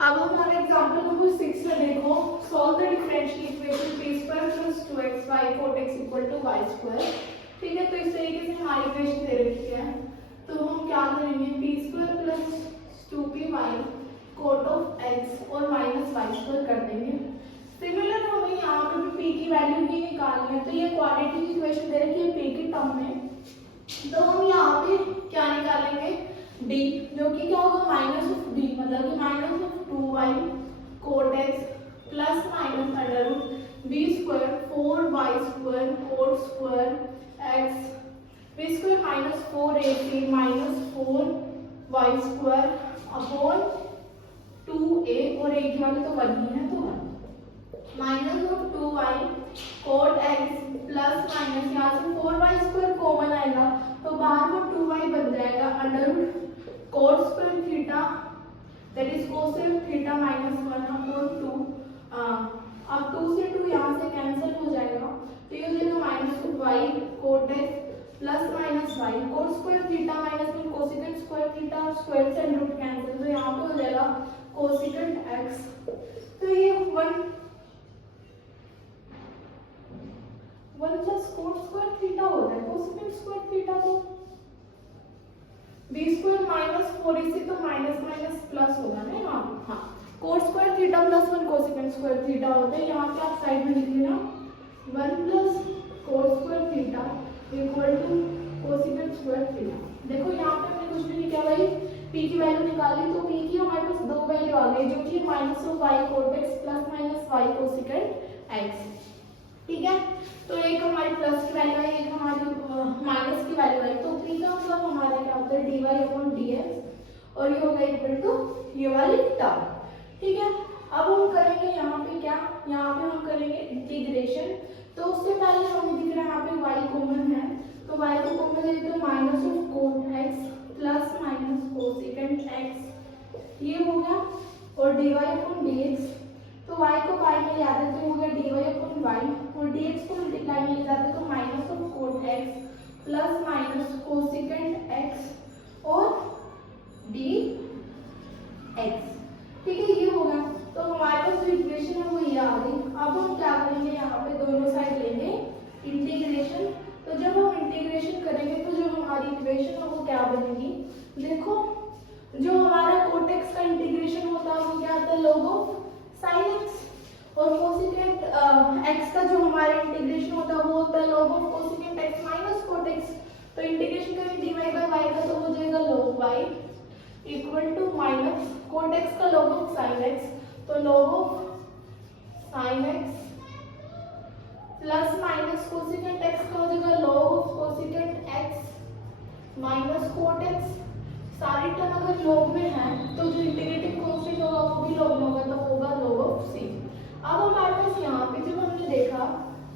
अब हमारे example number 6 में देखो, solve the differential equation p square plus 2xy cot x equal to y square. ठीक है, तो इस तरीके से हमारी इक्वेशन दे रखी है, तो हम क्या करेंगे, p square plus 2py cot of x और माइनस y स्क्वायर कर देंगे। सिमिलर हमें यहाँ पे भी p की वैल्यू भी निकालनी है, तो ये क्वाड्रेटिक इक्वेशन दे रखी है p की टर्म में, तो हम यहाँ पे क्या निकालेंगे, d, जो कि क्या होगा माइनस ऑफ d, मतलब कि minus of 2y cot x plus minus under root b square 4y square cot square x b square minus 4ac minus 4y square upon 2a, और a की वाली तो 1 ही है, तो 1 minus of 2y cot x plus minus यहाँ से 4y square common आएगा, तो बाहर वो 2y बन जाएगा under root cot square theta that is cosec theta minus 1 upon 2। अब 2 से 2 यहाँ से कैंसिल हो जाएगा, तो ये हो जाएगा minus of y cot x plus minus y cot square theta minus 1 cosecant square theta, square से रूट कैंसिल, तो यहाँ पे हो जाएगा कोसेकेंट x, तो ये 1 प्लस cot स्क्वायर थीटा होता है, कोसेकेंट स्क्वायर थीटा तो b स्क्वायर माइनस 4ac, तो माइनस माइनस प्लस होगा ना यहाँ, हाँ cot square theta plus 1 cosecant square theta होता है, यहाँ पे आप साइड में लिख लेना 1 plus cot square theta equal to cosecant square theta. देखो यहाँ पे हमने कुछ भी नहीं किया भाई, p की वैल्यू निकाली, तो p की हमारे पास दो वैल्यू आ गई, जो कि minus of y cot x plus minus y cosecant x। ठीक है, तो एक हमारी प्लस की वैल्यू आई, एक हमारी माइनस की वैल्यू आई, तो p का मतलब हमारा क्या होता है dy अपॉन dx, और ये होगा इक्वल टू ये वाली टर्म। ठीक है, अब हम करेंगे यहाँ पे क्या, यहाँ पे हम करेंगे इंटीग्रेशन, तो उससे पहले हमें दिख रहा है यहाँ पे y कॉमन है, तो y को कॉमन ले तो minus of cot x plus minus cosecant x ये हो गया, और dy अपॉन dx, तो y को y में ले आते तो हो गया dy अपॉन y, और dx को मल्टीप्लाई में ले जाते तो minus of cot x plus minus cosecant x और dx। ठीक है, ये हो गया, तो हमारे पास जो इक्वेशन है वो ये आ गई। अब हम क्या करेंगे, यहाँ पे दोनों साइड लेंगे इंटीग्रेशन, तो जब हम इंटीग्रेशन करेंगे तो जो हमारी इक्वेशन है वो क्या बनेगी, देखो जो हमारा cot x का इंटीग्रेशन होता है वो क्या होता है log ऑफ sin x, और कोसेकेंट x का जो हमारा इंटीग्रेशन होता है वो होता है log of cosecant x minus cot x, तो इंटीग्रेशन करेंगे dy बाय y का, तो हो जाएगा log y equal to minus cot x का log ऑफ sin x, तो log of sin x plus minus cosecant x का हो जाएगा log of cosecant x minus cot x। सारी टर्म अगर log में है तो जो इंटीग्रेटिंग कांस्टेंट होगा वो भी log में होगा, तो होगा log ऑफ c। अब हमारे पास यहाँ पे जब हमने देखा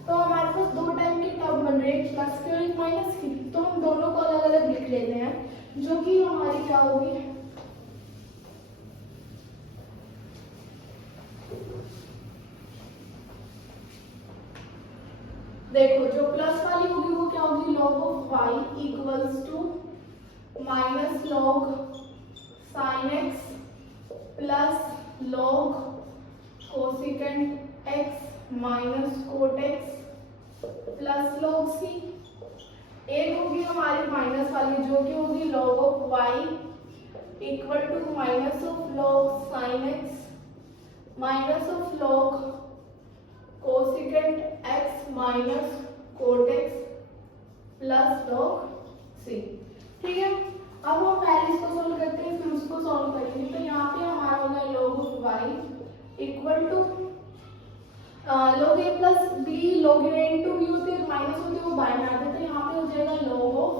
तो हमारे पास दो टाइप की टर्म बन रही है, प्लस की और एक माइनस की, तो हम दोनों को अलग अलग लिख लेते हैं, जो कि हमारी क्या होगी, देखो जो प्लस वाली होगी वो क्या होगी log of y equals to minus log sin x plus log cosecant x minus cot x plus log c। एक होगी हमारी माइनस वाली जो कि होगी log of y equal to minus of log sin x minus of log cosecant x minus cot x plus log c। ठीक है, अब हम पहले इसको सॉल्व करते हैं फिर उसको सॉल्व करेंगे, तो यहाँ पे हमारा होगा log of y equal to log a plus b, log a into b होते हैं माइनस होते हैं वो बाय में आते हैं, तो यहाँ पे हो जाएगा log of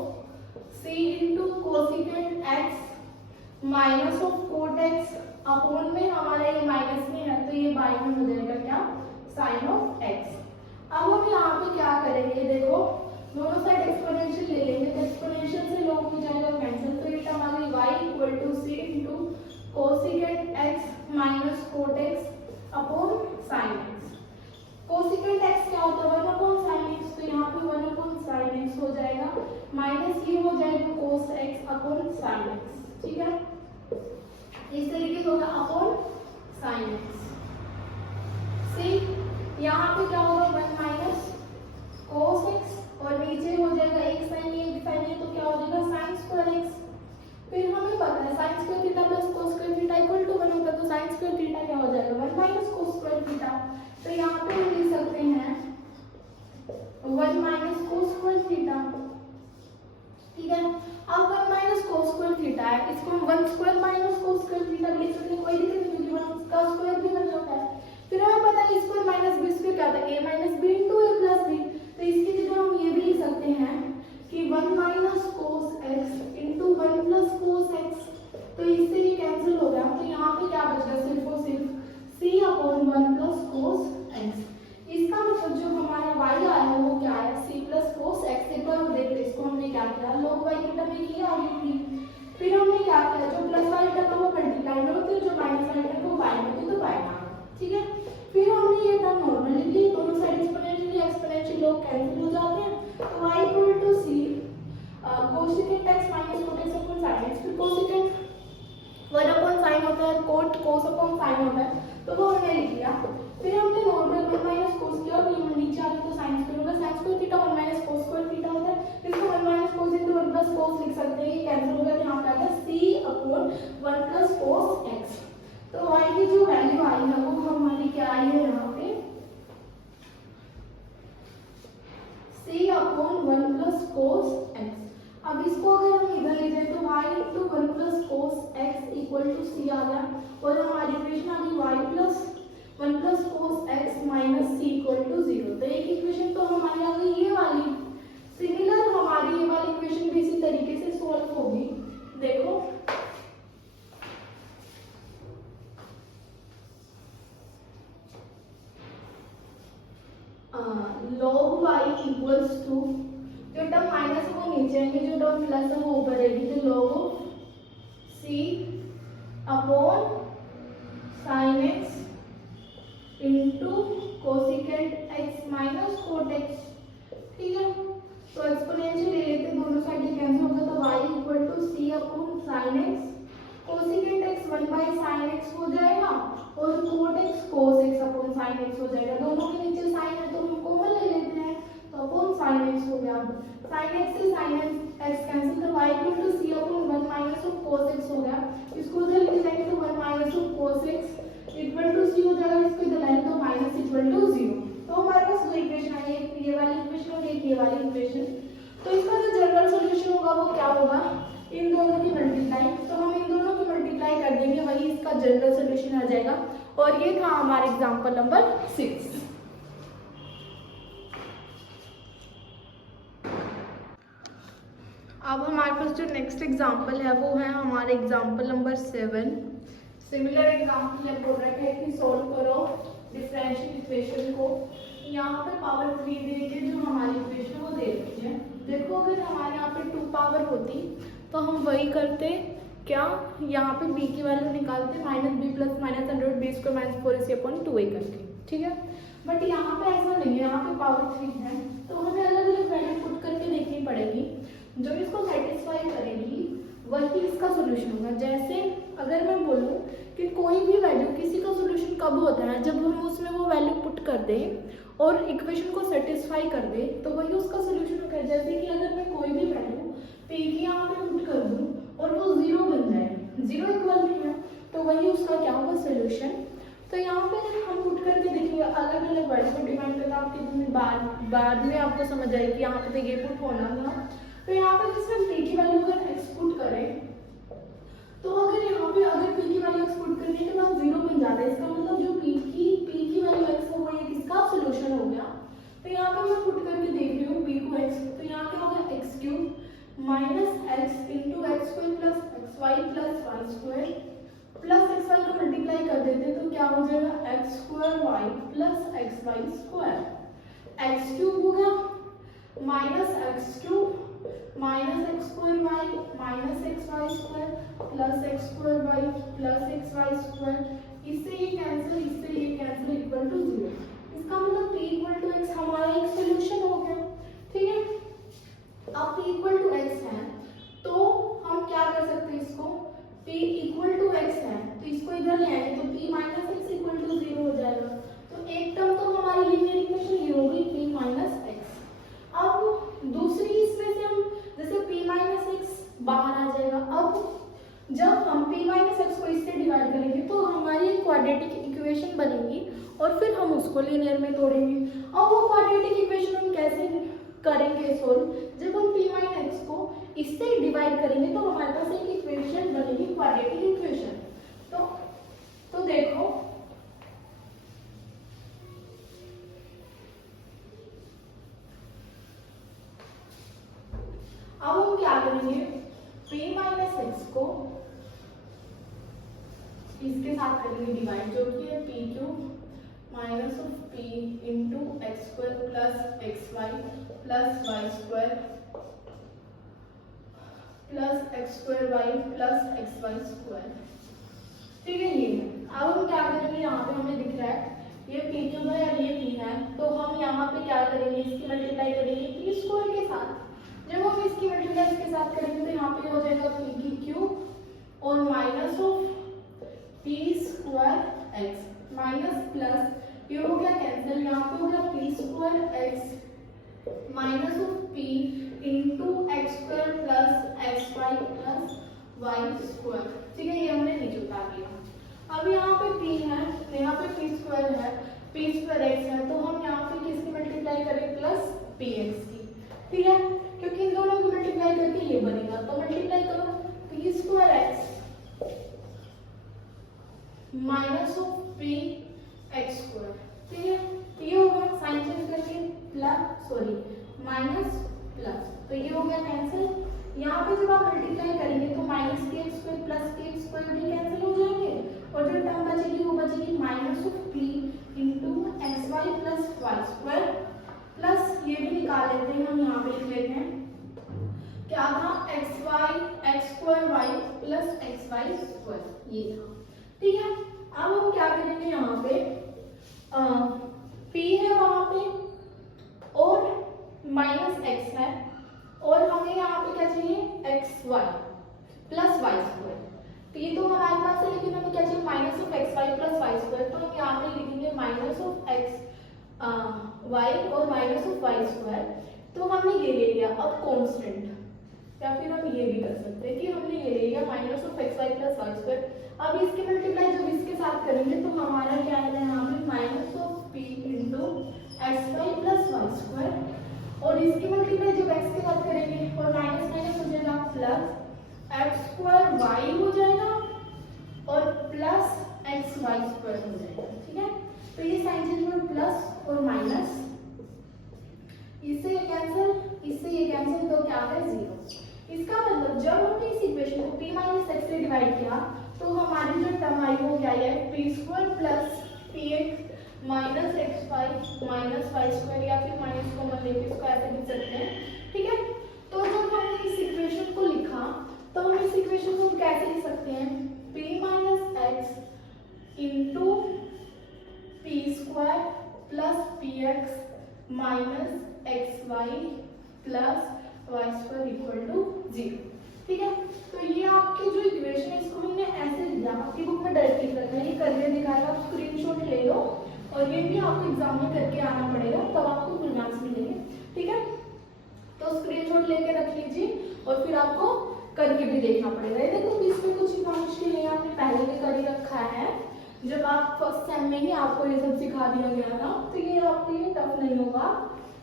c into cosecant x minus of cot x, upon में हमारा ये माइनस में है तो ये बाय में हो जाएगा क्या sin ऑफ x। अब हम यहाँ पे क्या करेंगे, देखो दोनों साइड एक्सपोनेंशियल ले लेंगे, तो एक्सपोनेंशियल से log हो जाएगा कैंसिल, तो ये टर्म आ गई y equal to c into cosecant x minus cot x upon sin x। Cosecant x क्या होता है 1 अपॉन sin x, तो यहाँ पे 1 अपॉन sin x हो जाएगा, माइनस ये हो जाएगा cos x upon sin x। ठीक है, इस तरीके से होगा अपॉन साइन एक्स। सी यहाँ पे क्या होगा 1 माइनस कोस एक्स और नीचे हो जाएगा एक साइन है तो क्या हो जाएगा साइन स्क्वायर एक्स। फिर हमें पता है sine square theta plus cos square theta equal to 1 होता है तो साइन स्क्वायर थीटा क्या हो जाएगा 1 माइनस कोस स्क्वायर थीटा। तो यहाँ पे हम लिख सकते हैं 1 माइनस कोस स्क्वायर थीटा। ठीक है, अब 1 माइनस कोस स्क्वायर थीटा है, इसको हम 1 square minus cos square theta लिख सकते हैं, कोई दिक्कत नहीं क्योंकि 1 का स्क्वायर भी बन जाता है। फिर हमें पता है a square minus b square क्या होता है a minus b into a plus b। तो इसकी जगह हम ये भी लिख सकते हैं कि 1 minus cos x into 1 plus cos x। तो इससे ये कैंसिल हो गया तो यहाँ पे क्या बच गया सिर्फ और सिर्फ c upon 1 plus cos x। इसका मतलब जो हमारा y आया है वो क्या है c प्लस कोस x। एक बार देखते इसको हमने क्या किया log y की टर्म ये आ गई थी। फिर हमने क्या किया जो प्लस वाली टर्म वो मल्टीप्लाई में होती है जो माइनस वाली टर्म वो y में होती है तो y में। ठीक है, फिर हमने ये टर्म नॉर्मल लिख ली, दोनों साइड एक्सपोनेंशियल लोग कैंसिल हो जाते हैं तो y equal to c cosecant x minus cot x upon sin x। फिर कोसेकेंट 1 अपॉन sin होता है कोट कोस अपॉन sin होता है तो वो हमने लिख लिया। फिर हमने नॉर्मल 1 माइनस कोस किया और ये नीचे आ गया तो sin स्क्वायर होगा sin square theta 1 minus cos square theta होता है। फिर इसको 1 माइनस कोस इनटू 1 प्लस कोस लिख सकते हैं, ये कैंसिल हो गया तो यहाँ पे आ गया c upon 1 plus cos x। तो y की जो वैल्यू आई है वो हमारी क्या आई है यहाँ पे c upon 1 plus cos x। अब इसको अगर हम इधर ले जाए तो y into 1 plus cos x equal to c आ गया और हमारी इक्वेशन आ गई y plus 1 plus cos x minus c equal to 0। तो एक इक्वेशन तो हमारी आ गई ये वाली। सिमिलर हमारी ये वाली इक्वेशन भी इसी तरीके से सॉल्व होगी। देखो log y इक्वल्स टू जो टर्म माइनस है वो नीचे आएंगे जो टर्म प्लस है वो ऊपर रहेगी तो log c upon sin x into cosecant x minus cot x। ठीक है, तो एक्सपोनेंशियल ले लेते हैं दोनों साइड कैंसिल होगा तो y equal to c upon sin x cosecant x 1 by sin x हो जाएगा और cot x cos x upon sin x हो जाएगा। दोनों के नीचे sin है तो हम कॉमन ले लेते हैं तो अपॉन sin x हो गया। sin x से sin x कैंसिल तो y equal to c upon 1 minus of cos x हो गया। इसको उधर लिख देंगे तो 1 minus of cos x equal to c हो जाएगा, इसको इधर लाएंगे तो माइनस इक्वल टू 0। तो हमारे पास दो इक्वेशन आई, एक ये वाली इक्वेशन और एक ये वाली इक्वेशन। तो इसका जो जनरल सॉल्यूशन होगा वो क्या होगा इन दोनों की मल्टीप्लाई। तो हम इन दोनों की मल्टीप्लाई कर देंगे वही इसका जनरल सॉल्यूशन आ जाएगा। और ये था हमारा एग्जांपल नंबर 6। अब हमारे पास जो नेक्स्ट एग्जांपल है वो है हमारा एग्जांपल नंबर 7। सिमिलर एग्जांपल ये बोल रहा है कि सॉल्व करो डिफरेंशियल इक्वेशन को। यहाँ पे पावर 3 दे के जो हमारी इक्वेशन वो दे रखी है। देखो अगर हमारे यहाँ पे 2 पावर होती तो हम वही करते क्या यहाँ पे b की वैल्यू निकालते minus b plus minus 100b square minus 4ac upon 2a करके। ठीक है, बट यहाँ पे ऐसा नहीं है, यहाँ पे पावर 3 है तो हमें अलग अलग वैल्यू पुट करके देखनी पड़ेगी। जो इसको सेटिस्फाई करेगी वही इसका सोल्यूशन होगा। जैसे अगर मैं बोलूँ कि कोई भी वैल्यू किसी का सोल्यूशन कब होता है जब हम उसमें वो वैल्यू पुट कर दें और इक्वेशन को सेटिस्फाई कर दे तो वही उसका सोल्यूशन होगा। जैसे कि अगर मैं कोई भी वैल्यू p की यहाँ पे पुट कर दूँ और वो 0 बन जाए, 0 इक्वल नहीं है तो वही उसका क्या होगा सोल्यूशन। तो यहाँ पे हम पुट करके देखेंगे अलग अलग वैल्यू को डिपेंड करता है आपकी बाद में आपको समझ आएगी यहाँ पे तो ये पुट होना था। तो यहाँ पे जिसमें p की वैल्यू अगर x पुट करें तो अगर यहाँ पे अगर p की वैल्यू x पुट करने के बाद 0 बन जाता है इसका मतलब जो p की वैल्यू x है वो ये किसका सोल्यूशन हो गया। तो यहाँ पे मैं पुट करके देख रही हूँ p को x, तो यहाँ क्या होगा x cube minus x into x square plus x y plus y square plus x y को मल्टीप्लाई कर देते तो क्या हो जाएगा x square y plus x y square. X cube होगा minus x cube minus x square y minus x y square plus x square y plus x y square. इससे ये कैंसिल इससे ये कैंसिल इक्वल टू 0। इसका मतलब p equal to x हमारा एक solution हो गया। ठीक है, अब p इक्वल टू x है तो हम क्या कर सकते हैं इसको p इक्वल टू x है तो इसको इधर ले आएंगे तो p माइनस एक्स बाहर आ जाएगा। अब जब हम p माइनस एक्स को इससे डिवाइड करेंगे तो हमारी एक क्वाड्रेटिक इक्वेशन बनेगी और फिर हम उसको लीनियर में तोड़ेंगे। अब वो क्वाड्रेटिक इक्वेशन हम कैसे करेंगे सोल्व, जब हम p माइनस एक्स को इससे डिवाइड करेंगे तो हमारे पास एक इक्वेशन बनेगी क्वाड्रेटिक इक्वेशन। तो देखो अब हम क्या करेंगे, p माइनस एक्स को इसके साथ करेंगे डिवाइड, जो कि है p cube minus of p into x square plus x y plus y square plus x square y plus x y square. ठीक है, ये अब हम क्या करेंगे, यहाँ पे हमें दिख रहा है ये पी क्यूब है और ये पी है, तो हम यहाँ पे क्या करेंगे, इसकी मल्टीप्लाई करेंगे पी स्क्वायर के साथ। जब हम इसकी मल्टीप्लाई इसके साथ करेंगे तो यहाँ पे हो जाएगा पी की क्यूब और minus of p square x minus plus ये हो गया कैंसिल, यहाँ पे हो गया p square x minus of p into x square plus x y plus y square. ठीक है, ये हमने नीचे उतार लिया। अब यहाँ पे p है, यहाँ पे p स्क्वायर है, p स्क्वायर x है, तो हम यहाँ पे किसकी मल्टीप्लाई करें, प्लस px की। ठीक है, क्योंकि इन दोनों की मल्टीप्लाई करके ये बनेगा, तो मल्टीप्लाई करो p square x minus of p x square. ठीक है, ये होगा साइन चेंज करके प्लस सॉरी माइनस प्लस, तो ये हो गया कैंसिल। यहाँ पे जब आप मल्टीप्लाई करेंगे तो माइनस के एक्स स्क्वायर प्लस के एक्स स्क्वायर भी कैंसिल हो जाएंगे और जो टर्म बचेगी वो बचेगी minus of p into x y plus y square plus ये भी निकाल लेते हैं, हम यहाँ पे लिख लेते हैं क्या था, x square y plus x y square, ये था। ठीक है, अब हम क्या करेंगे, यहाँ पे p है वहां पे और माइनस x है और हमें यहाँ पे क्या चाहिए, x y plus y square. p तो हमारे पास है लेकिन हमें क्या चाहिए, minus of x y plus y square, तो हम यहाँ पे लिखेंगे माइनस ऑफ एक्स वाई और माइनस ऑफ वाई स्क्वायर। तो हमने ये ले लिया अब कांस्टेंट, या फिर हम ये भी कर सकते हैं कि हमने ये ले लिया minus of x y plus y square. अब इसके मल्टीप्लाई जब इसके साथ करेंगे तो हमारा क्या आएगा, यहाँ पे minus of p into x y plus y square और इसकी मल्टीप्लाई जब एक्स के साथ करेंगे और माइनस माइनस हो जाएगा प्लस एक्स स्क्वायर वाई हो जाएगा और प्लस एक्स वाई स्क्वायर हो जाएगा। ठीक है, तो ये साइन चेंज में प्लस और माइनस, इससे ये कैंसिल, इससे ये कैंसिल, तो क्या है, जीरो। इसका मतलब जब हमने इस इक्वेशन को p माइनस एक्स से डिवाइड किया तो हमारी जो टर्म आई वो क्या है, p square plus p x minus x y minus y square, या फिर माइनस कॉमन लेके इसको ऐसे लिख सकते हैं। ठीक है, तो जब हमने इस इक्वेशन को लिखा तो हम इस इक्वेशन को कैसे लिख सकते हैं, p minus x into p square plus p x minus x y plus y square equal to zero. ठीक है, तो ये आपकी जो इक्वेशन है इसको हमने ऐसे लिया, आपकी बुक में डायरेक्टली लिख रखा है, ये करके दिखाएगा, आप स्क्रीनशॉट ले लो और ये भी आपको एग्जाम में करके आना पड़ेगा, तब आपको फुल मार्क्स मिलेंगे। ठीक है, तो स्क्रीनशॉट लेके रख लीजिए और फिर आपको करके भी देखना पड़ेगा। ये देखो इसमें कुछ इतना मुश्किल नहीं, आपने पहले भी कर ही रखा है, जब आप फर्स्ट सेम में ही आपको ये सब सिखा दिया गया था, तो ये आपके लिए टफ नहीं होगा,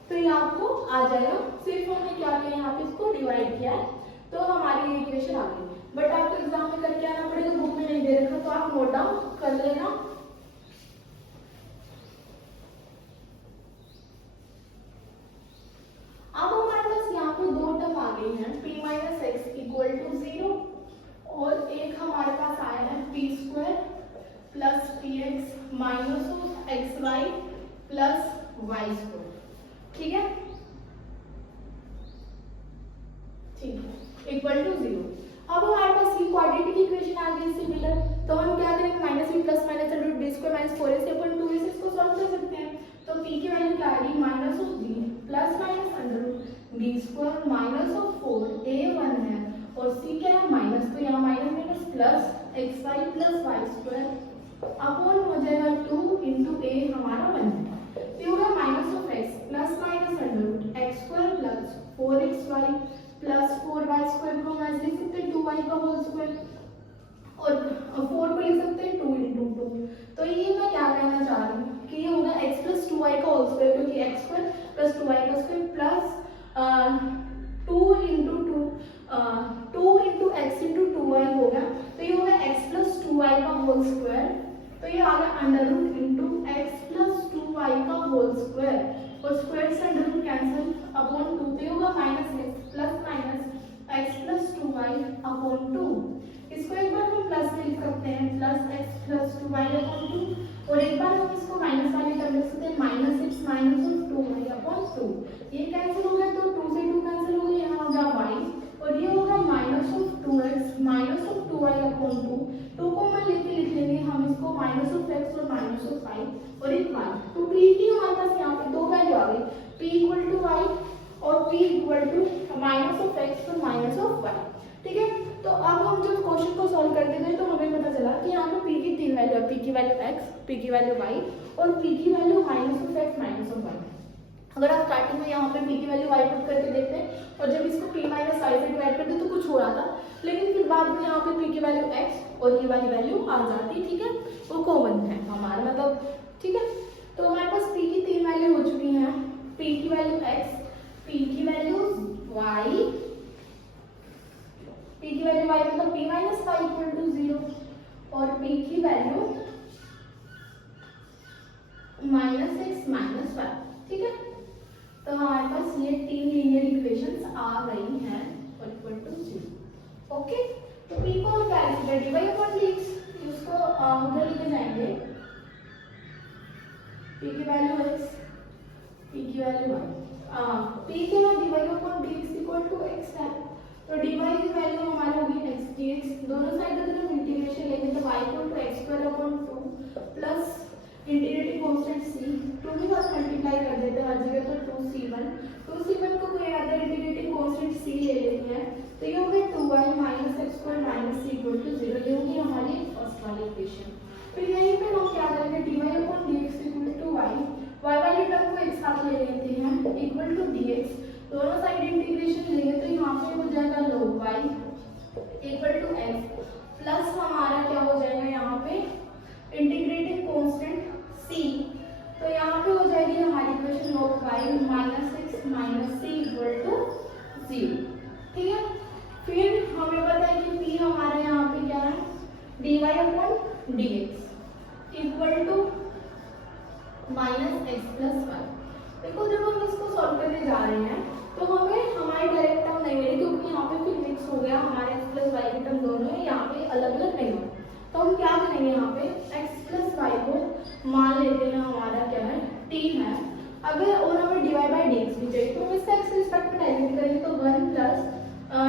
तो ये आपको आ जाएगा। सिर्फ हमने क्या किया, यहाँ पे इसको डिवाइड किया है तो हमारी इक्वेशन आ गई, बट आपको एग्जाम में करके आना पड़ेगा, बुक में नहीं दे रखा, तो आप नोट डाउन कर लेना। अब हमारे पास यहाँ पे दो टर्म आ गई हैं, p minus x equal to zero और एक हमारे पास आया है p square plus p x minus of x y plus y square. ठीक है, ठीक है, इक्वल टू जीरो। अब हमारे पास ये क्वाड्रेटिक इक्वेशन आ गई सिमिलर, तो हम क्या करेंगे, minus b plus minus root d square minus 4ac upon 2a से इसको सॉल्व कर सकते हैं। तो p की वैल्यू क्या आएगी, minus of b plus minus under root d square minus of 4a1 है और c क्या है, माइनस, तो यहाँ minus minus plus x y plus y square upon हो जाएगा 2 इंटू a हमारा 1 है, तो होगा minus of x plus minus under root x square plus 4xy प्लस 4y स्क्वायर को हम ऐसे लिख का होल स्क्वायर, क्योंकि एक्स स्क्वायर प्लस 2y का square plus 2 into x into 2y हो गया, तो ये हो गया x प्लस 2y का होल स्क्वायर, तो ये आ गया under root into x plus 2y का होल स्क्वायर, और स्क्वायर से अंडर रूट कैंसिल अपॉन 2, तो ये होगा minus x plus minus x plus 2y upon 2। इसको एक बार हम प्लस में लिख सकते हैं, plus x plus 2y upon 2, और एक बार हम इसको माइनस वाली टर्म लिख सकते हैं, minus x minus 2y upon 2। ये कैंसिल हो गया, तो 2 से 2 कैंसिल हो गया, यहाँ हो गया y, और ये होगा minus of 2x minus of 2y upon 2। 2 को मैं लिख लेंगे हम इसको, माइनस ऑफ x और माइनस ऑफ y और एक y। तो p की हमारे पास यहाँ पे दो वैल्यू आ गई, p इक्वल टू y और p equal to minus of x और माइनस ऑफ y। ठीक है, तो अब हम जब क्वेश्चन को सॉल्व करते गए तो हमें पता चला कि यहाँ पे p की तीन वैल्यू है, p की वैल्यू x, p की वैल्यू y और p की value minus of x minus of y। अगर आप स्टार्टिंग में यहाँ पे p की वैल्यू y पुट करके देखते हैं और जब इसको p माइनस y से डिवाइड करते तो कुछ हो रहा था, लेकिन फिर बाद में यहाँ पे p की वैल्यू x और ये वाली वैल्यू आ जाती, ठीक है, वो कॉमन है हमारा मतलब, ठीक है। तो हमारे पास p की तीन वैल्यू हो चुकी हैं, p की वैल्यू x, p की वैल्यू y, p की वैल्यू y मतलब p minus y equal to 0 और p की value minus x minus y, ठीक है। तो हमारे पास ये तीन लीनियर इक्वेशंस आ गई हैं और इक्वल टू 0। ओके, तो p को हम क्या लिखेंगे, dy अपॉन dx, इसको उधर लेके जाएंगे, p की वैल्यू x, p की वैल्यू y, p के ना dy upon dx equal to x है, तो dy की वैल्यू हमारी होगी x dx, दोनों साइड अगर हम इंटीग्रेशन लेंगे तो y equal to x square upon 2 plus integrating constant c, 2 के साथ मल्टीप्लाई कर देते हैं हर जगह, तो 2c1 को कोई अदर इंटीग्रेटिंग कांस्टेंट c ले लेते हैं, तो ये हो गया 2y minus x square minus c equal to 0। ये होगी हमारी फर्स्ट वाली इक्वेशन। फिर यहीं पे हम क्या करेंगे, dy upon dx equal to y, y वाली टर्म को एक साथ ले लेते हैं इक्वल टू dx, दोनों साइड इंटीग्रेशन लेंगे तो यहाँ पे हो जाएगा log y equal to x plus हमारा क्या हो जाएगा यहाँ पे इंटीग्रेटिंग कांस्टेंट c, तो यहाँ पे हो जाएगी हमारी equation log y minus x minus c equal to 0, ठीक है। फिर हमें पता है कि p हमारा यहाँ पे क्या है, dy upon dx equal to minus x plus y। देखो जब हम इसको सॉल्व करने जा रहे हैं तो हमें हमारी डायरेक्ट टर्म नहीं मिली, क्योंकि यहाँ पे फिर मिक्स हो गया, हमारे x प्लस y की टर्म दोनों है, यहाँ पे अलग अलग नहीं है। तो हम क्या करेंगे, यहाँ पे x प्लस y को मान लेते हैं हमारा क्या है t है, अगर और हमें dy बाई dx भी चाहिए तो हम इसका x रिस्पेक्ट में डायरेक्ट करेंगे, तो 1 plus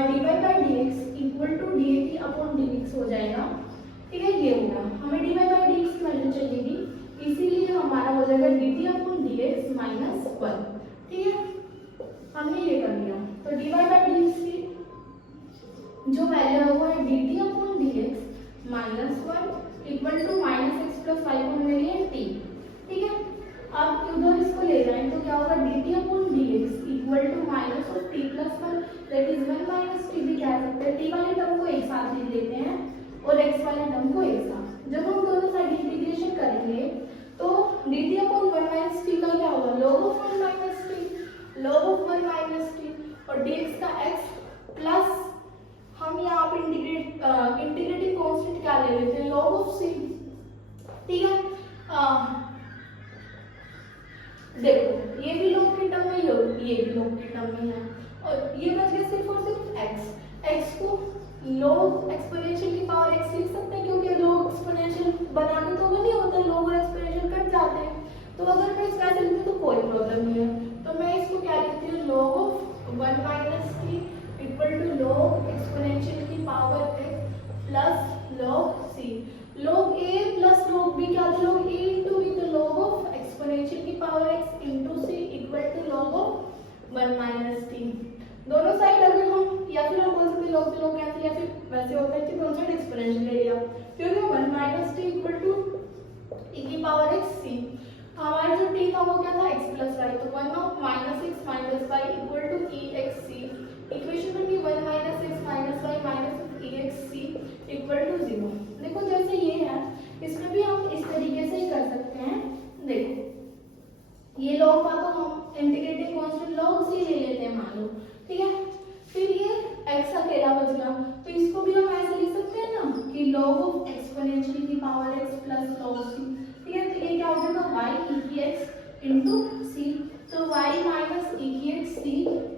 dy by dx equal to dt upon dx हो जाएगा, ठीक है। ये होगा हमें dy बाई dx की वैल्यू चाहिएगी, इसीलिए हमारा हो जाएगा dt अपॉन dx माइनस 1, ठीक है। हमने ये कर लिया, तो dy बाई dx की जो वैल्यू है वो है dt upon dx minus 1 equal to minus x plus y को हमने लिया t, ठीक है। अब उधर इसको ले जाएं तो क्या होगा, dt upon dx equal to minus of t plus 1 that is 1 minus t भी कह सकते हैं, t वाले टर्म को एक साथ लिख लेते हैं और x वाले टर्म को एक साथ। जब हम दोनों साइड इंटीग्रेशन करेंगे तो dt अपॉन 1 माइनस t का क्या होगा, log of 1 minus t, log of 1 minus t और dx का x प्लस हम यहाँ पे इंटीग्रेटिंग कांस्टेंट क्या ले लेते हैं, log ऑफ c, ठीक है। देखो ये भी log की टर्म में, ये भी log की टर्म में है, और ये बच गया सिर्फ और सिर्फ x को log एक्सपोनेंशियल की पावर x लिख सकते हैं, क्योंकि log एक्सपोनेंशियल बनाने तो वो नहीं होता, log और एक्सपोनेंशियल कट जाते हैं, तो अगर मैं इसका ऐसे लिखती हूँ तो कोई प्रॉब्लम नहीं है। तो मैं इसको क्या लिखती हूँ, log of 1 minus t equal to log exponential की power x plus log c, log a plus log b क्या था, log a इंटू b, तो log ऑफ एक्सपोनेंशियल की power x into c equal to log of 1 minus t। दोनों side अगर हम या फिर हम बोल सकते हैं log से log कैंसिल, या फिर वैसे होता है कि दोनों साइड एक्सपोनेंशियल ले लिया, क्योंकि 1 minus t equal to e की पावर x c, हमारा जो t था वो क्या था x प्लस y, तो 1 of minus x minus y equal to e x c, equation बन गई 1 minus x minus y minus e x c equal to 0। देखो जैसे ये है इंटू सी, तो y माइनस e की एक्स सी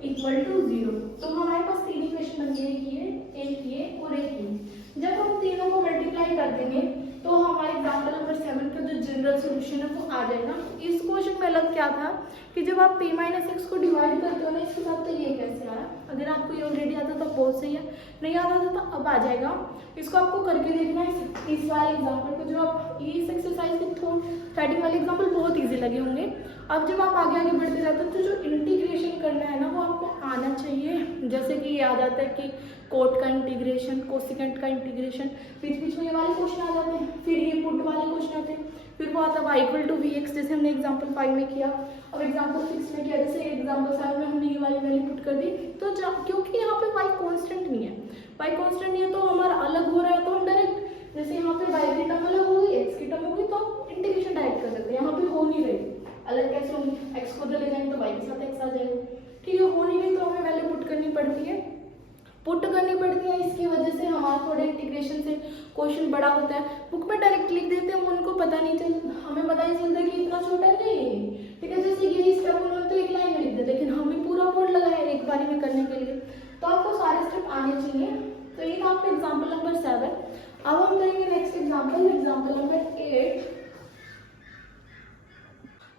इक्वल टू 0। तो हमारे पास तीन इक्वेशन बन गई है, एक ये और एक ये। जब हम तीनों को मल्टीप्लाई कर देंगे तो हमारे एग्जाम्पल नंबर 7 का जो जनरल सोल्यूशन है वो आ जाएगा। इस क्वेश्चन में अलग क्या था कि जब आप p माइनस एक्स को डिवाइड करते हो ना इसके साथ, तो ये कैसे आया। अगर आपको ये ऑलरेडी आता था बहुत सही है, नहीं आता था तो अब आ जाएगा। इसको आपको करके देखना है इस वाले एग्जाम्पल को। जो आप इस एक्सरसाइज के थ्रू स्टार्टिंग वाले एग्जाम्पल बहुत ईजी लगे होंगे। अब जब आप आगे आगे बढ़ते जाते हो तो जो इंटीग्रेशन करना है ना वो आपको आना चाहिए। जैसे कि याद आता है कि कोट का इंटीग्रेशन, कोसिकेंट का इंटीग्रेशन, बीच बीच में ये वाले क्वेश्चन आ जाते हैं, फिर ये पुट वाले क्वेश्चन आते हैं, फिर वो आता है y equal to v x, जैसे हमने एग्जाम्पल 5 में किया। अब एग्जाम्पल 6 में किया, जैसे एग्जाम्पल 7 में हमने ये वाली वैल्यू पुट कर दी। तो क्योंकि यहाँ पे y कांस्टेंट नहीं है, y कांस्टेंट नहीं है तो हमारा अलग हो रहा है, तो हम डायरेक्ट जैसे यहाँ पे y की टर्म अलग होगी, x की टर्म होगी, तो इंटीग्रेशन डायरेक्ट कर सकते हैं। यहाँ पे हो नहीं रही, अलग कैसे होंगी, x को ले जाएंगे तो y के साथ x आ जाएगा। ठीक है, हो नहीं रही तो हमें वैल्यू पुट करनी पड़ती है, इसकी वजह से हमारा थोड़े इंटीग्रेशन से क्वेश्चन बड़ा होता है। बुक में डायरेक्ट लिख देते हैं, उनको पता नहीं चलता, हमें पता नहीं चलता कि इतना छोटा नहीं। ठीक है, जैसे ये स्टेप उन्होंने तो एक लाइन में लिख दिया, लेकिन हमें पूरा कोड लगा है एक बारी में करने के लिए, तो आपको सारे स्टेप आने चाहिए। तो ये था आपका एग्जाम्पल नंबर 7। अब हम करेंगे नेक्स्ट एग्जाम्पल, एग्जाम्पल नंबर 8।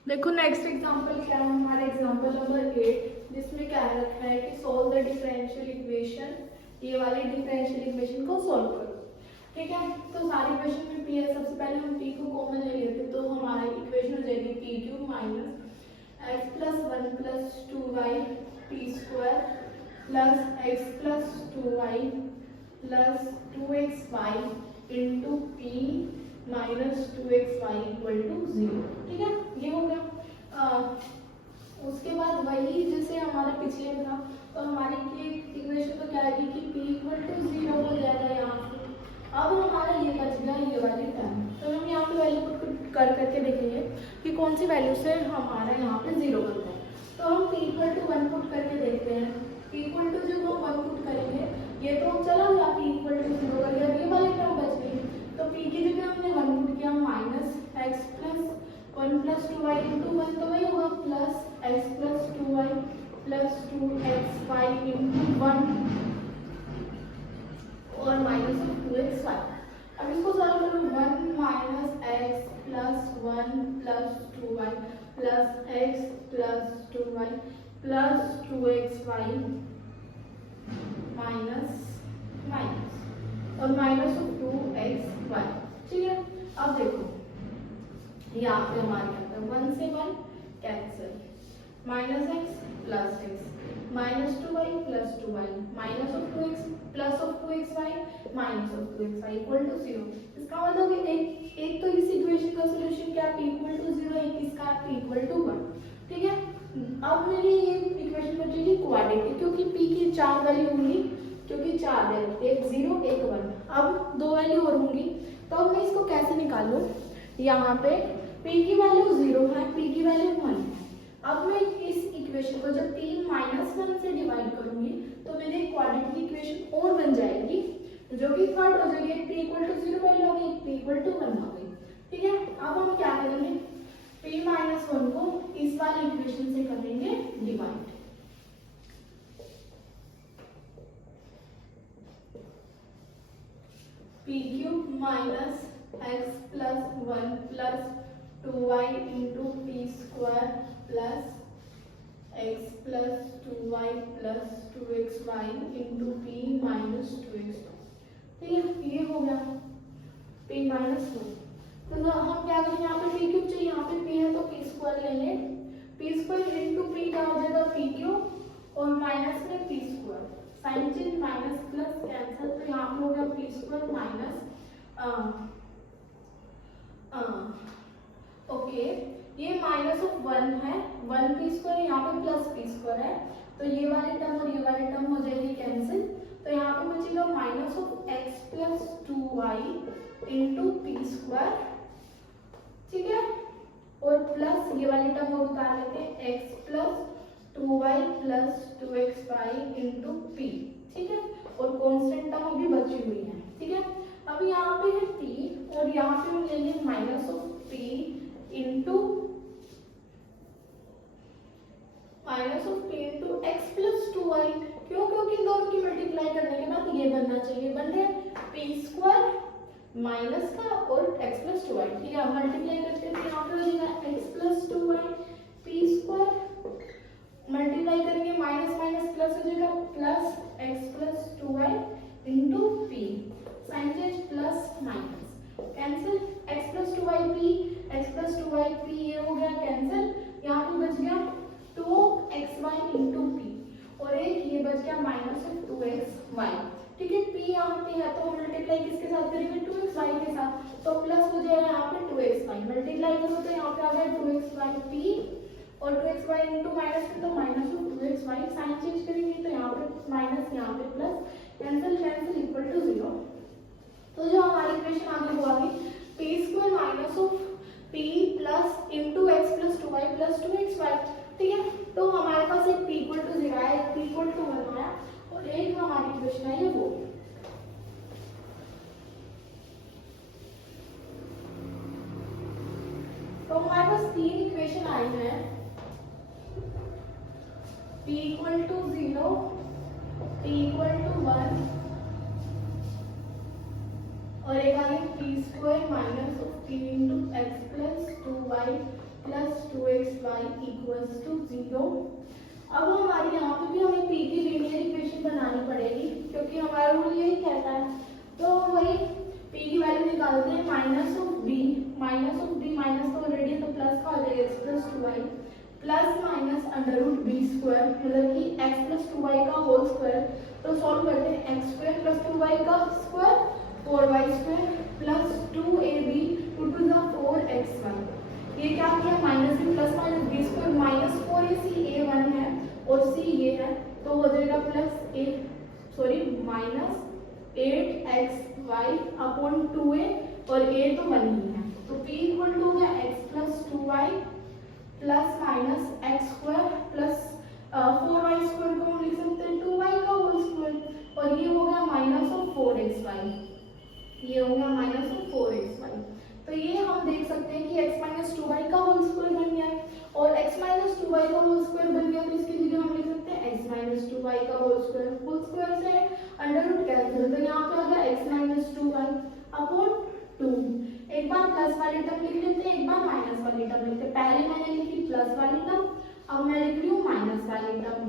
देखो नेक्स्ट एग्जाम्पल क्या है हमारा, एग्जाम्पल नंबर 8, जिसमें क्या रखा है कि सोल्व द डिफरेंशियल इक्वेशन। ये वाली डिफरेंशियल इक्वेशन को सोल्व करो। ठीक है, तो सारी इक्वेशन में p है। सबसे पहले हम p को कॉमन ले लेते, तो हमारी इक्वेशन हो जाएगी p cube minus x plus 1 plus 2y p square plus x plus 2y plus 2xy into p minus 2xy equal to 0। ठीक है, ये हो गया। उसके बाद वही जैसे हमारा पिछले में था, तो हमारी की इक्वेशन तो क्या आएगी कि p इक्वल टू 0 हो जाएगा यहाँ से। अब हमारा ये बच गया ये वाली टर्म, तो हम यहाँ पे वैल्यू पुट कर करके देखेंगे कि कौन सी वैल्यू से हमारा यहाँ पे 0 बनता है। तो हम p इक्वल टू 1 पुट करके देखते हैं। p इक्वल टू जब हम 1 पुट करेंगे, ये तो चला गया, p इक्वल टू 0 कर गया, ये वाली टर्म बच गई। तो p की जगह हमने 1 पुट किया, minus x plus 1 plus 2y into 1, तो वही होगा plus x plus 2y plus 2xy into 1 और माइनस 2xy। अब इसको सॉल्व करो, 1 minus x plus 1 plus 2y plus x plus 2y plus 2xy minus minus और माइनस 2xy। ठीक है, अब देखो यहाँ पे हमारे क्या था, 1 से 1 cancel, minus x plus x minus 2y plus 2y minus of 2x plus of 2xy minus of 2xy equal to 0। इसका मतलब एक तो इस इक्वेशन का सॉल्यूशन क्या p इक्वल टू 0, एक इसका p इक्वल टू 1। ठीक है, अब मेरी ये इक्वेशन बचेगी क्वाड्रेटिक, क्योंकि p की 4 वैल्यू होंगी, क्योंकि 4 है, एक 0 एक 1। अब 2 वैल्यू और होंगी, तो अब मैं इसको कैसे निकालूं। यहाँ पे p की वैल्यू 0 है, p की वैल्यू 1 है। अब मैं इस इक्वेशन को जब p माइनस 1 से डिवाइड करूंगी तो मेरी क्वाड्रेटिक इक्वेशन और बन जाएगी, जो कि थर्ड हो जाएगी, p इक्वल टू 0 वैल्यू हो गई, p इक्वल टू 1 हो गई। ठीक है, अब हम क्या करेंगे, p माइनस 1 को इस वाली इक्वेशन से करेंगे divide. p cube minus x plus 1 plus 2y into p square plus x plus 2y plus 2xy into p minus 2x। ठीक है, ये हो गया p माइनस 1। तो हम क्या करेंगे, यहाँ पे p क्यूब चाहिए, यहाँ पे p है तो p स्क्वायर लेंगे, p स्क्वायर इंटू p क्या हो जाएगा p क्यूब और माइनस में p square, sign change minus plus cancel, तो यहाँ पे हो गया p स्क्वायर माइनस ओके, ये माइनस ऑफ 1 है, 1 p स्क्वायर, यहाँ पे प्लस p स्क्वायर है, तो ये वाली टर्म और ये वाली टर्म हो जाएगी कैंसिल। तो यहाँ पे बचेगा minus of x plus 2y into p square. ठीक है, और प्लस ये वाली टर्म और उतार लेते हैं, x plus 2y plus 2xy into p। ठीक है, और कॉन्स्टेंट टर्म अभी बची हुई है। ठीक है, अब यहाँ पे है p और यहाँ पे हम लेंगे माइनस ऑफ p इंटू है, अब मल्टीप्लाई करते हैं, यहाँ पे हो जाएगा x plus 2y p square, multiply करेंगे माइनस माइनस प्लस हो जाएगा plus x plus 2y into p, sign change plus minus cancel, x plus 2y p, x plus 2y p ये हो गया कैंसिल, यहाँ पे बच गया 2xy इंटू पी और एक ये बच गया माइनस 2xy। ठीक है, p यहाँ पे है तो मल्टीप्लाई किसके साथ करेंगे 2xy के साथ, तो प्लस हो जाएगा यहाँ पे 2xy, मल्टीप्लाई करो तो यहाँ पे आ गया 2xy p और 2xy इंटू माइनस तो माइनस 2xy, साइन चेंज करेंगे तो यहाँ पे माइनस यहाँ पे plus, cancel cancel equal to 0। तो जो हमारी इक्वेशन आगे वो आ गई p square minus of p plus into x plus 2y plus 2xy। ठीक है, तो हमारे पास एक p इक्वल टू 0 है, एक p इक्वल टू 1 है और एक हमारी इक्वेशन है ये वो। तो हमारे पास तीन इक्वेशन आई है, p equal to 0, p equal to 1 और एक आ गई p square minus of p into x plus 2y plus 2xy equals to 0। अब हमारे यहाँ पे भी हमें p की लीनियर इक्वेशन बनानी पड़ेगी क्योंकि हमारा रूल यही कहता है। तो वही p की वैल्यू निकालते हैं, माइनस ऑफ b माइनस तो ऑलरेडी है तो प्लस का हो जाएगा x plus 2y plus minus under root b square, मतलब कि x प्लस 2y का होल स्क्वायर। तो सॉल्व करते हैं, x स्क्वायर प्लस 2y का square 4y square plus 2ab 2 to the 4xy, ये क्या किया minus b plus minus b square minus 4 ये सी ए 1 है और सी ये है तो हो जाएगा plus a sorry minus 8xy upon 2a और a तो 1 ही है तो p इक्वल टू है x plus 2y plus minus x square plus 4y square को हम लिख सकते हैं 2y का होल स्क्वायर और ये हो गया माइनस ऑफ 4xy, ये हो गया माइनस ऑफ 4xy। तो ये हम देख सकते हैं कि x माइनस 2y का होल स्क्वायर बन गया है और x माइनस 2y का होल स्क्वायर बन गया तो इसकी जगह हम लिख सकते हैं x माइनस 2y का होल स्क्वायर से अंडर रूट कैंसिल, तो यहाँ पे आ गया x माइनस 2y अपॉन 2। एक बार प्लस वाली टर्म लिख लेते हैं, एक बार माइनस वाली टर्म लिखते हैं। पहले मैंने लिखी प्लस वाली टर्म, अब मैं लिख रही हूँ माइनस वाली term,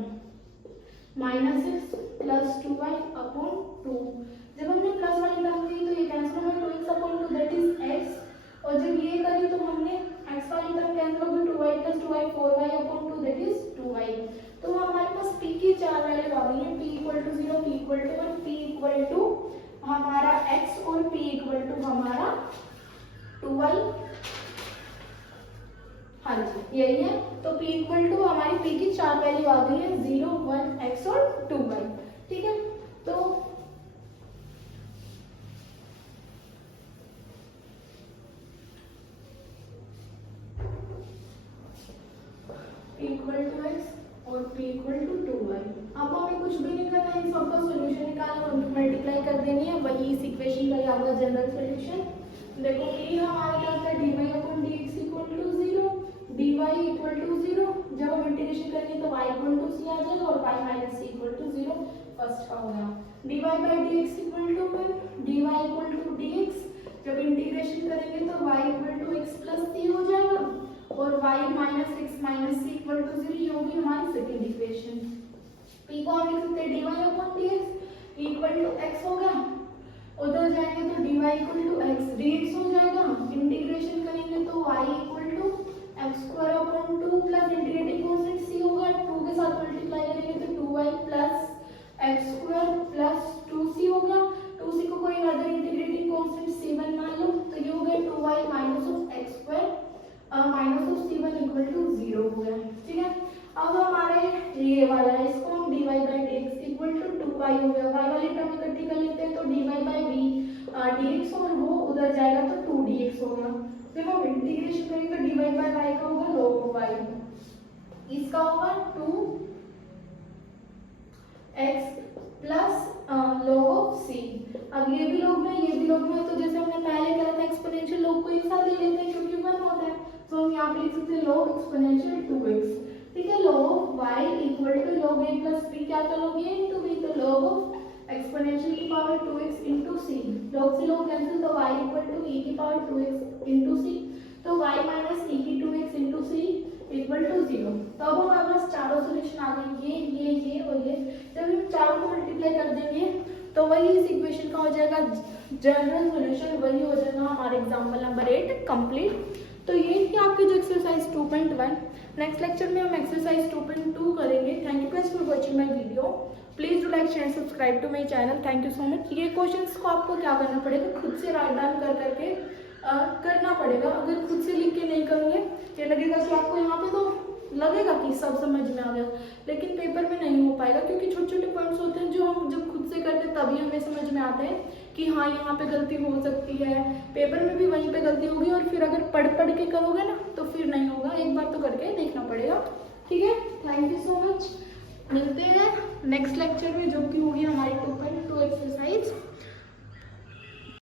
minus x plus 2y upon 2। जब हमने प्लस वाली टर्म की तो ये कैंसिल हो गया 2x upon 2 that is x और जब ये करी तो हमने x वाली टर्म कैंसिल हो गई 2y plus 2y 4y upon 2 that is 2y। तो हमारे पास p की चार वैल्यू आ गई है, p equal to 0, p equal to 1, p equal to हमारा x और p इक्वल टू हमारा 2y। हाँ जी यही है, तो p इक्वल टू हमारी p की चार वैल्यू आ गई है 0, 1, x और 2y। ठीक है, तो इक्वल टू x और p इक्वल टू 2y। अब हमें कुछ भी नहीं करना है, इन सबका सॉल्यूशन निकालना और मल्टीप्लाई कर देनी है, वही इस इक्वेशन का आपका जनरल सॉल्यूशन। देखो a हमारा क्या होता है dy upon dx equal to 0, dy equal to 0, जब हम इंटीग्रेशन करेंगे तो y इक्वल टू c आ जाएगा और y minus c equal to 0, first का हो गया। dy by dx equal to 1, dy equal to dx, जब इंटीग्रेशन करेंगे तो y equal to x plus c हो जाएगा और y minus x minus c equal to 0, ये होगी हमारी सेकेंड इक्वेशन। p को हम लिख सकते हैं dy upon dx equal to x हो गया, उधर जाएंगे तो dy equal to x dx हो जाएगा, इंटीग्रेशन करेंगे तो y equal to x square upon 2 plus integrating constant c होगा, 2 के साथ मल्टीप्लाई करेंगे तो 2y plus x square plus 2c हो गया, 2c को कोई अदर इंटीग्रेटिंग कांस्टेंट c1 मान लो तो ये हो गया 2y minus of x square minus of c1 equal to 0 हो गया। ठीक है, अब हमारे ये वाला है, इसको हम dy by dx equal to 2y हो गया, y वाली टर्म इकट्ठी कर लेते हैं तो dy बाई v dx और वो उधर जाएगा तो 2dx होगा, जब हम इंटीग्रेशन करेंगे तो dy बाई y का होगा log y, इसका होगा 2x plus log of c। अब ये भी log में ये भी log में, तो जैसे हमने पहले करा था एक्सपोनेंशियल log को एक साथ ले लेते हैं क्योंकि 1 होता है, तो हम यहाँ पे लिख सकते हैं log एक्सपोनेंशियल 2x। ठीक है, log y equal to log a plus b, क्या था log a इंटू b, तो log ऑफ एक्सपोनेंशियल की power 2x into c, log से लॉग कैंसिल, तो y इक्वल टू e की पावर 2x इंटू सी, तो y माइनस e की 2x into C equal to 0। तो अब हमारे पास चारों सोल्यूशन आ गए, ये और ये। जब हम चारों को मल्टीप्लाई कर देंगे तो वही इस इक्वेशन का हो जाएगा जनरल सॉल्यूशन, वही हो जाएगा हमारे एग्जाम्पल नंबर 8 कंप्लीट। तो ये थी आपकी जो एक्सरसाइज 2.1। नेक्स्ट लेक्चर में हम एक्सरसाइज 2.2 करेंगे। Thank you guys for watching my video. Please do like share subscribe to my channel. Thank you so much. ये क्वेश्चंस को आपको क्या करना पड़ेगा, खुद से राइट डाउन कर करके करना पड़ेगा। अगर खुद से लिख के नहीं करोगे, ये लगेगा कि आपको यहाँ पे तो लगेगा कि सब समझ में आ गया, लेकिन पेपर में नहीं हो पाएगा, क्योंकि छोटे छोटे पॉइंट्स होते हैं जो हम जब खुद से करते हैं तभी हमें समझ में आते हैं कि हाँ यहाँ पे गलती हो सकती है। पेपर में भी वहीं पे गलती होगी, और फिर अगर पढ़ के करोगे ना तो फिर नहीं होगा। एक बार तो करके देखना पड़ेगा। ठीक है, थैंक यू सो मच। मिलते हैं नेक्स्ट लेक्चर में, जो कि होगी हमारी 2.2 एक्सरसाइज।